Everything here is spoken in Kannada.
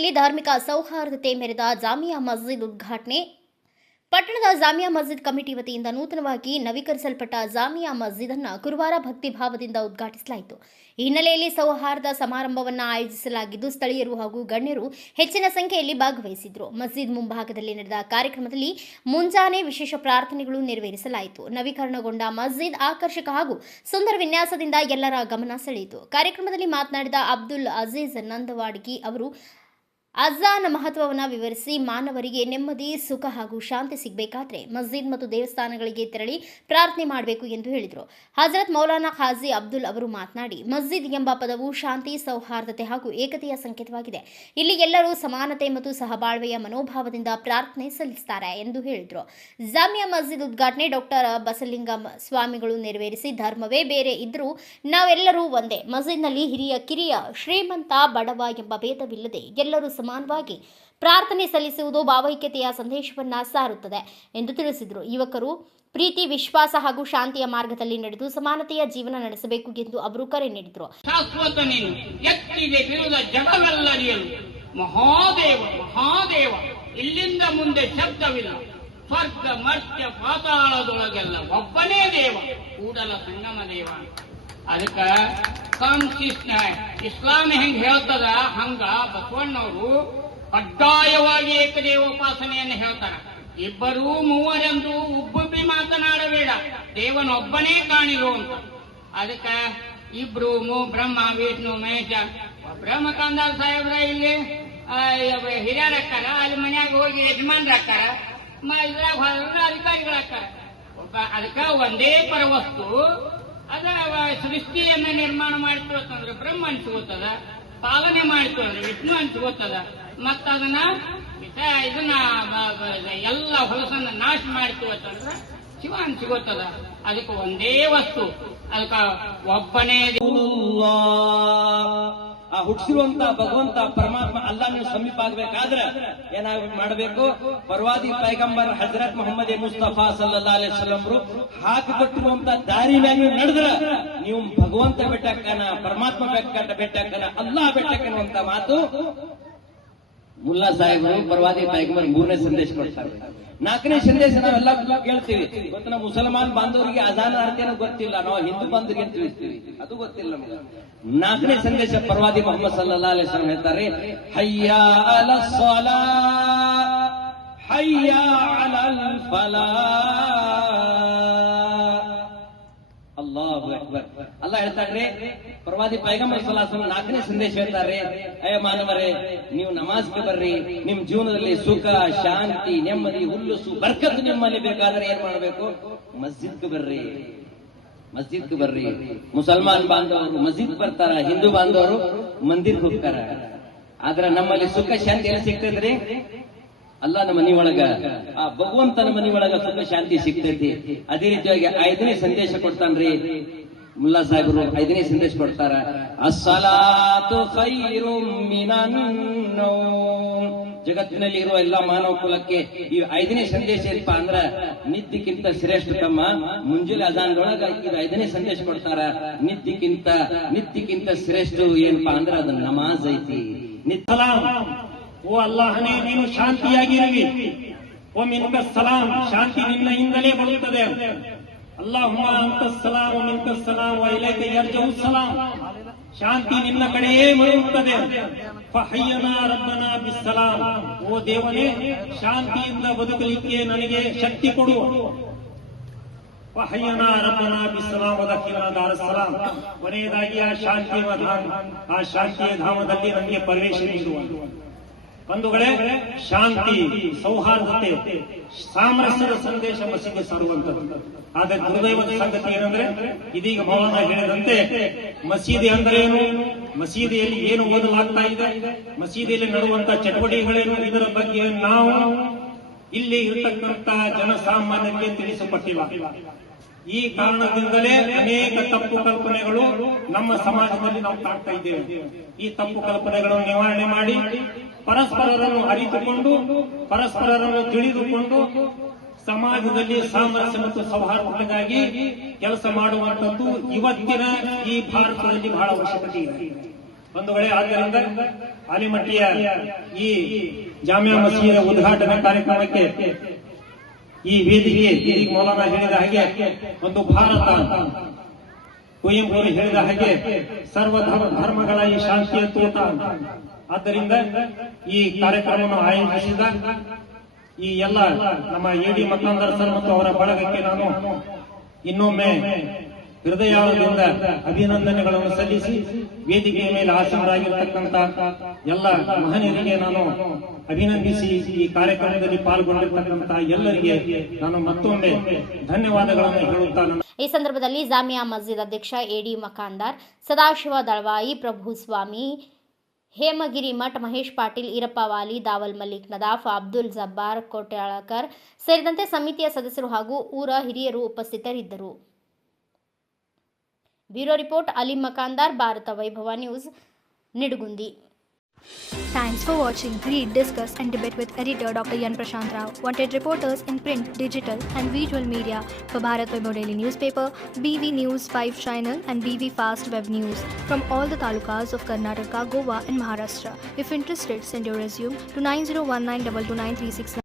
ಹಿನ್ನೆಲೆಯಲ್ಲಿ ಧಾರ್ಮಿಕ ಸೌಹಾರ್ದತೆ ಮೆರೆದ ಜಾಮಿಯಾ ಮಸ್ಜಿದ್ ಉದ್ಘಾಟನೆ. ಪಟ್ಟಣದ ಜಾಮಿಯಾ ಮಸ್ಜಿದ್ ಕಮಿಟಿ ವತಿಯಿಂದ ನೂತನವಾಗಿ ನವೀಕರಿಸಲ್ಪಟ್ಟ ಜಾಮಿಯಾ ಮಸ್ಜಿದ್ ಅನ್ನು ಗುರುವಾರ ಭಕ್ತಿಭಾವದಿಂದ ಉದ್ಘಾಟಿಸಲಾಯಿತು. ಈ ಹಿನ್ನೆಲೆಯಲ್ಲಿ ಸೌಹಾರ್ದ ಸಮಾರಂಭವನ್ನು ಆಯೋಜಿಸಲಾಗಿದ್ದು, ಸ್ಥಳೀಯರು ಹಾಗೂ ಗಣ್ಯರು ಹೆಚ್ಚಿನ ಸಂಖ್ಯೆಯಲ್ಲಿ ಭಾಗವಹಿಸಿದ್ರು. ಮಸ್ಜಿದ್ ಮುಂಭಾಗದಲ್ಲಿ ನಡೆದ ಕಾರ್ಯಕ್ರಮದಲ್ಲಿ ಮುಂಜಾನೆ ವಿಶೇಷ ಪ್ರಾರ್ಥನೆಗಳು ನೆರವೇರಿಸಲಾಯಿತು. ನವೀಕರಣಗೊಂಡ ಮಸ್ಜಿದ್ ಆಕರ್ಷಕ ಹಾಗೂ ಸುಂದರ ವಿನ್ಯಾಸದಿಂದ ಎಲ್ಲರ ಗಮನ ಸೆಳೆಯಿತು. ಕಾರ್ಯಕ್ರಮದಲ್ಲಿ ಮಾತನಾಡಿದ ಅಬ್ದುಲ್ ಅಜೀಜ್ ನಂದವಾಡಗಿ ಅವರು ಅಜಾನ್ ಮಹತ್ವವನ್ನು ವಿವರಿಸಿ, ಮಾನವರಿಗೆ ನೆಮ್ಮದಿ, ಸುಖ ಹಾಗೂ ಶಾಂತಿ ಸಿಗಬೇಕಾದ್ರೆ ಮಸ್ಜಿದ್ ಮತ್ತು ದೇವಸ್ಥಾನಗಳಿಗೆ ತೆರಳಿ ಪ್ರಾರ್ಥನೆ ಮಾಡಬೇಕು ಎಂದು ಹೇಳಿದರು. ಹಜರತ್ ಮೌಲಾನಾ ಖಾಜಿ ಅಬ್ದುಲ್ ಅವರು ಮಾತನಾಡಿ, ಮಸ್ಜಿದ್ ಎಂಬ ಪದವು ಶಾಂತಿ, ಸೌಹಾರ್ದತೆ ಹಾಗೂ ಏಕತೆಯ ಸಂಕೇತವಾಗಿದೆ. ಇಲ್ಲಿ ಎಲ್ಲರೂ ಸಮಾನತೆ ಮತ್ತು ಸಹಬಾಳ್ವೆಯ ಮನೋಭಾವದಿಂದ ಪ್ರಾರ್ಥನೆ ಸಲ್ಲಿಸುತ್ತಾರೆ ಎಂದು ಹೇಳಿದರು. ಜಾಮಿಯಾ ಮಸ್ಜಿದ್ ಉದ್ಘಾಟನೆ ಡಾಕ್ಟರ್ ಬಸಲಿಂಗಂ ಸ್ವಾಮಿಗಳು ನೆರವೇರಿಸಿ, ಧರ್ಮವೇ ಬೇರೆ ಇದ್ದರೂ ನಾವೆಲ್ಲರೂ ಒಂದೇ. ಮಸ್ಜಿದ್ನಲ್ಲಿ ಹಿರಿಯ ಕಿರಿಯ, ಶ್ರೀಮಂತ ಬಡವ ಎಂಬ ಭೇದವಿಲ್ಲದೆ ಎಲ್ಲರೂ ಸಮಾನವಾಗಿ ಪ್ರಾರ್ಥನೆ ಸಲ್ಲಿಸುವುದು ಭಾವೈಕ್ಯತೆಯ ಸಂದೇಶವನ್ನು ಸಾರುತ್ತದೆ ಎಂದು ತಿಳಿಸಿದರು. ಯುವಕರು ಪ್ರೀತಿ, ವಿಶ್ವಾಸ ಹಾಗೂ ಶಾಂತಿಯ ಮಾರ್ಗದಲ್ಲಿ ನಡೆದು ಸಮಾನತೆಯ ಜೀವನ ನಡೆಸಬೇಕು ಎಂದು ಅವರು ಕರೆ ನೀಡಿದರು. ಮಹಾದೇವ ಮಹಾದೇವ ಇಲ್ಲಿಂದ ಮುಂದೆ ಶಬ್ದವಿಲ್ಲ. ಸ್ವರ್ಗ ಮರ್ತ್ಯ ಪಾತಾಳದೊಳಗೆಲ್ಲ ಒಬ್ಬನೇ ದೇವ, ಕೂಡಲ ಸಂಗಮ ದೇವ. ಅದಕ್ಕ ಇಸ್ಲಾಂ ಹೆಂಗ್ ಹೇಳ್ತದ ಹಂಗ ಬಸವಣ್ಣವರು ಕಡ್ಡಾಯವಾಗಿ ಏಕದೇವೋಪಾಸನೆಯನ್ನು ಹೇಳ್ತಾರ. ಇಬ್ಬರೂ ಮೂವರೆಂದು ಉಬ್ಬುಬ್ಬಿ ಮಾತನಾಡಬೇಡ, ದೇವನೊಬ್ಬನೇ ಕಾಣಿರು ಅಂತ. ಅದಕ್ಕ ಇಬ್ರು ಬ್ರಹ್ಮ ವಿಷ್ಣು ಮಹೇಶ ಬ್ರಹ್ಮಕಾಂದಾರ್ ಸಾಹೇಬ್ರ ಇಲ್ಲಿ ಹಿರಿಯರಕ್ಕಾರ, ಅಲ್ಲಿ ಮನ್ಯಾಗ ಹೋಗಿ ಯಜಮಾನ್ರಕ್ಕಾರ, ಇದ್ರಾಗ ಅಧಿಕಾರಿಗಳಕ್ಕಾರ. ಅದಕ್ಕ ಒಂದೇ ಪರವಸ್ತು ಅದರ ಸೃಷ್ಟಿಯನ್ನ ನಿರ್ಮಾಣ ಮಾಡಿತು ಅಂತಂದ್ರೆ ಬ್ರಹ್ಮ ಅನ್ಸ್ಕೋತದ, ಪಾಲನೆ ಮಾಡಿತು ಅಂದ್ರೆ ವಿಷ್ಣು ಅನ್ಸ್ಕೋತದ, ಮತ್ತ ಅದನ್ನ ಎಲ್ಲ ಹೊಲಸನ್ನ ನಾಶ ಮಾಡಿತು ಅಂತಂದ್ರೆ ಶಿವ ಅನ್ಸ್ಕೋತದ. ಅದಕ್ಕೆ ಒಂದೇ ವಸ್ತು, ಅದಕ್ಕ ಒಬ್ಬನೇ ಆ ಹುಟ್ಟಿಸಿರುವಂತ ಭಗವಂತ ಪರಮಾತ್ಮ ಅಲ್ಲ ನೀವು ಸಮೀಪ ಆಗ್ಬೇಕಾದ್ರೆ ಏನಾಗ ಮಾಡಬೇಕು? ಪರ್ವಾದಿ ಪೈಗಂಬರ್ ಹಜರತ್ ಮೊಹಮ್ಮದ್ ಮುಸ್ತಫಾ ಸಲ್ಲಲ್ಲಾಹು ಅಲೈಹಿ ವಸಲ್ಲಂ ಹಾಕಿಕೊಟ್ಟಿರುವಂತ ದಾರಿ ಮೇಲೆ ನಡೆದ್ರ ನೀವು ಭಗವಂತ ಬೆಟ್ಟಕ್ಕನ, ಪರಮಾತ್ಮ ಬೆಟ್ಟಕ್ಕನ, ಅಲ್ಲಾ ಬೆಟ್ಟಕ್ಕನ ಅಂತ ಮಾತು ಮುಲ್ಲಾ ಸಾಹೇಬರು ಪರ್ವಾದಿ ಪೈಗಂಬರ್ 3ನೇ ಸಂದೇಶ ಕೊಡ್ತಾರೆ. 4ನೇ ಸಂದೇಶ ನಾವೆಲ್ಲ ಕೇಳ್ತೀವಿ. ಇವತ್ತು ನಾವು ಮುಸಲ್ಮಾನ್ ಬಾಂಧವರಿಗೆ ಅಜಾನ ಅರ್ಥೇನೂ ಗೊತ್ತಿಲ್ಲ, ನಾವು ಹಿಂದೂ ಬಾಂಧವರಿಗೆ ಅಂತ ತಿಳಿಸ್ತೀವಿ, ಅದು ಗೊತ್ತಿಲ್ಲ ನಮಗೆ. 4ನೇ ಸಂದೇಶ ಪರ್ವಾದಿ ಮೊಹಮ್ಮದ್ ಸಲ್ಲಲ್ಲಾಹು ಅಲೈಹಿ ವಸಲ್ಲಂ ಹೇಳ್ತಾರೆ, ಹಯ್ಯಾ ಅಲಸ್ ಸಲಾ ಹಯ್ಯಾ ಅಲಲ್ ಫಲಾ. ಅಲ್ಲಾಹು ಅಕ್ಬರ್. ಅಲ್ಲ ಹೇಳ್ತಾರೆ, ಪ್ರವಾದಿ ಪೈಗಂಬರ್ ಸಲ್ಲಲ್ಲಾಹು ಅಲೈಹಿ ವಸಲ್ಲಂ 4ನೇ ಸಂದೇಶ ಹೇಳ್ತಾರೆ, ಅಯ್ಯ ಮಾನವರೇ, ನೀವು ನಮಾಜ್ಗೆ ಬರ್ರಿ, ನಿಮ್ ಜೀವನದಲ್ಲಿ ಸುಖ, ಶಾಂತಿ, ನೆಮ್ಮದಿ, ಹುಲ್ಲುಸು, ಬರ್ಕತ್ತು ನಿಮ್ಮಲ್ಲಿ ಬೇಕಾದ್ರೆ ಏನ್ ಮಾಡಬೇಕು? ಮಸ್ಜಿದ್ಗೆ ಬರ್ರಿ, ಮಸ್ಜಿದ್ಗೆ ಬರ್ರಿ. ಮುಸಲ್ಮಾನ್ ಬಾಂಧವರು ಮಸ್ಜಿದ್ ಬರ್ತಾರ, ಹಿಂದೂ ಬಾಂಧವರು ಮಂದಿರ್ಗೆ ಹೋಗ್ತಾರ. ಆದ್ರೆ ನಮ್ಮಲ್ಲಿ ಸುಖ ಶಾಂತಿ ಎಲ್ಲಿ ಸಿಗ್ತದ್ರಿ? ಅಲ್ಲನ ಮನಿ ಒಳಗ, ಆ ಭಗವಂತನ ಮನಿ ಒಳಗ ಸುಖ ಶಾಂತಿ ಸಿಗ್ತೈತಿ. ಅದೇ ರೀತಿಯಾಗಿ 5ನೇ ಸಂದೇಶ ಕೊಡ್ತಾನ್ರಿ ಮುಲ್ಲಾ ಸಾಹೇಬರು. 5ನೇ ಸಂದೇಶ ಕೊಡ್ತಾರ, ಅಸ್ಸಲಾತು ಖೈರುಂ ಮಿನನ್ ನೌಮ್. ಜಗತ್ತಿನಲ್ಲಿ ಇರುವ ಎಲ್ಲ ಮಾನವ ಕುಲಕ್ಕೆ ಈ 5ನೇ ಸಂದೇಶ ಏನಪ್ಪಾ ಅಂದ್ರ ನಿದ್ದಕ್ಕಿಂತ ಶ್ರೇಷ್ಠ ತಮ್ಮ ಮುಂಜಾನೆ ಅಜಾನ್ದೊಳಗ ಇದು 5ನೇ ಸಂದೇಶ ಕೊಡ್ತಾರ. ನಿದ್ದಕ್ಕಿಂತ ಶ್ರೇಷ್ಠ ಏನಪ್ಪಾ ಅಂದ್ರ ಅದು ನಮಾಜ್ ಐತಿ. ಓ ಅಲ್ಲಾಹನೇ, ನೀನು ಶಾಂತಿಯಾಗಿರುವಿ. ಓ ಮಿನ್ಕ ಸಲಾಂ, ಶಾಂತಿ ನಿನ್ನಿಂದಲೇ ಬರುತ್ತದೆ. ಅಲ್ಲಾಹುಮ್ಮ ಅಂತ ಸಲಾಂ ಮಿನ್ಕ ಸಲಾಂ ವ ಇಲೈಕ ಯರ್ಜು ಸಲಾಂ. ಶಾಂತಿ ನಿನ್ನ ಕಡೆಯೇ ಮರಳುತ್ತದೆ. ಫಹಯ್ಯನಾ ರಬ್ಬನಾ ಬಿಸ್ಸಲಾಂ. ಓ ದೇವನೇ, ಶಾಂತಿಯಿಂದ ಬದುಕಲಿಕ್ಕೆ ನನಗೆ ಶಕ್ತಿ ಕೊಡು. ಫಹಯ್ಯನಾ ರಬ್ಬನಾ ಬಿಸ್ಸಲಾಂ ವದಖಿಲನಾ ದಾರಸ್ಸಲಾಂ. ಕೊನೆಯದಾಗಿ ಆ ಶಾಂತಿಯ ಧಾಮದಲ್ಲಿ ನನಗೆ ಪ್ರವೇಶ ನೀಡುವ. ಬಂಧುಗಳೇ, ಶಾಂತಿ, ಸೌಹಾರ್ದತೆ, ಸಾಮರಸ್ಯದ ಸಂದೇಶ ಮಸೀದಿಗೆ ಸಾರುವಂತದ್ದು. ಆದರೆ ದುರ್ದೈವದ ಸಂಗತಿ ಏನಂದ್ರೆ, ಇದೀಗ ಮೌಲಾನಾ ಹೇಳಿದಂತೆ ಮಸೀದಿ ಅಂದ್ರೇನು, ಮಸೀದಿಯಲ್ಲಿ ಏನು ಓದಲಾಗ್ತಾ ಇದೆ, ಮಸೀದಿಯಲ್ಲಿ ನಡೆಯುವಂತಹ ಚಟುವಟಿಕೆಗಳೇನು, ಇದರ ಬಗ್ಗೆ ನಾವು ಇಲ್ಲಿ ಇರತಕ್ಕಂತ ಜನಸಾಮಾನ್ಯರಿಗೆ ತಿಳಿಸಪಟ್ಟಿಲ್ಲ. ಈ ಕಾರಣದಿಂದಲೇ ಅನೇಕ ತಪ್ಪು ಕಲ್ಪನೆಗಳು ನಮ್ಮ ಸಮಾಜದಲ್ಲಿ ನಾವು ಕಾಣ್ತಾ ಇದ್ದೇವೆ. ಈ ತಪ್ಪು ಕಲ್ಪನೆಗಳನ್ನು ನಿವಾರಣೆ ಮಾಡಿ ಪರಸ್ಪರರನ್ನು ಅರಿತುಕೊಂಡು, ಪರಸ್ಪರರನ್ನು ತಿಳಿದುಕೊಂಡು ಸಮಾಜದಲ್ಲಿ ಸಾಮರಸ್ಯ ಮತ್ತು ಸೌಹಾರ್ದತೆಗಾಗಿ ಕೆಲಸ ಮಾಡುವಂತದ್ದು ಇವತ್ತಿನ ಈ ಭಾರತದಲ್ಲಿ ಬಹಳ ಅವಶ್ಯಕತೆ ಇದೆ. ಬಂಧುಗಳೇ, ಆದ್ದರಿಂದ ಆಲಿಮಟ್ಟಿಯ ಈ ಜಾಮಿಯಾ ಮಸೀದಿಯ ಉದ್ಘಾಟನಾ ಕಾರ್ಯಕ್ರಮಕ್ಕೆ ಈ ವೇದಿಕೆ ಈಗ ಮೌಲಾನಾ ಹೇಳಿದ ಹಾಗೆ ಒಂದು ಭಾರತ, ಕುವೆಂಪು ಅವರು ಹೇಳಿದ ಹಾಗೆ ಸರ್ವ ಧರ್ಮಗಳ ಈ ಶಾಂತಿಯ ತೋಟ. ಆದ್ದರಿಂದ ಈ ಕಾರ್ಯಕ್ರಮವನ್ನು ಆಯೋಜಿಸಿದ ಈ ಎಲ್ಲ ನಮ್ಮ ಎಡಿ ಮಕಾಂದರ್ ಸರ್ ಮತ್ತು ಅವರ ಬಳಗಕ್ಕೆ ನಾನು ಇನ್ನೊಮ್ಮೆ ಹೃದಯದಿಂದ ಅಭಿನಂದನೆಗಳನ್ನು ಸಲ್ಲಿಸಿ, ವೇದಿಕೆಯ ಮೇಲೆ ಆಸೀನರಾಗಿರ್ತಕ್ಕಂಥ ಎಲ್ಲ ಮಹನೀಯರಿಗೆ ನಾನು ಅಭಿನಂದಿಸಿ ಈ ಕಾರ್ಯಕ್ರಮದಲ್ಲಿ ಪಾಲ್ಗೊಂಡಿರ್ತಕ್ಕಂಥ ಎಲ್ಲರಿಗೆ ನಾನು ಮತ್ತೊಮ್ಮೆ ಧನ್ಯವಾದಗಳನ್ನು ಹೇಳುತ್ತಾ ಈ ಸಂದರ್ಭದಲ್ಲಿ ಜಾಮಿಯಾ ಮಸ್ಜಿದ್ ಅಧ್ಯಕ್ಷ ಎಡಿ ಮಕಾಂದಾರ್, ಸದಾಶಿವ ದಳವಾಯಿ, ಪ್ರಭು ಸ್ವಾಮಿ, ಹೇಮಗಿರಿ ಮಠ್, ಮಹೇಶ್ ಪಾಟೀಲ್, ಈರಪ್ಪ ವಾಲಿ, ದಾವಲ್ ಮಲ್ಲಿಕ್, ನದಾಫ್, ಅಬ್ದುಲ್ ಜಬ್ಬಾರ್ ಕೋಟ್ಯಾಳಕರ್ ಸೇರಿದಂತೆ ಸಮಿತಿಯ ಸದಸ್ಯರು ಹಾಗೂ ಊರ ಹಿರಿಯರು ಉಪಸ್ಥಿತರಿದ್ದರು. ಬ್ಯೂರೋ ರಿಪೋರ್ಟ್ ಅಲಿ ಮಕಾಂದಾರ್, ಭಾರತ ವೈಭವ news, Nidugundi. Thanks for watching. Read, discuss and debate with editor Dr. Yan Prashant Rao. Wanted reporters in print, digital and visual media for Bharat Vaibhav Daily Newspaper, BV News 5 Channel and BV Fast Web News from all the talukas of Karnataka, Goa and Maharashtra. If interested, send your resume to 9019229369.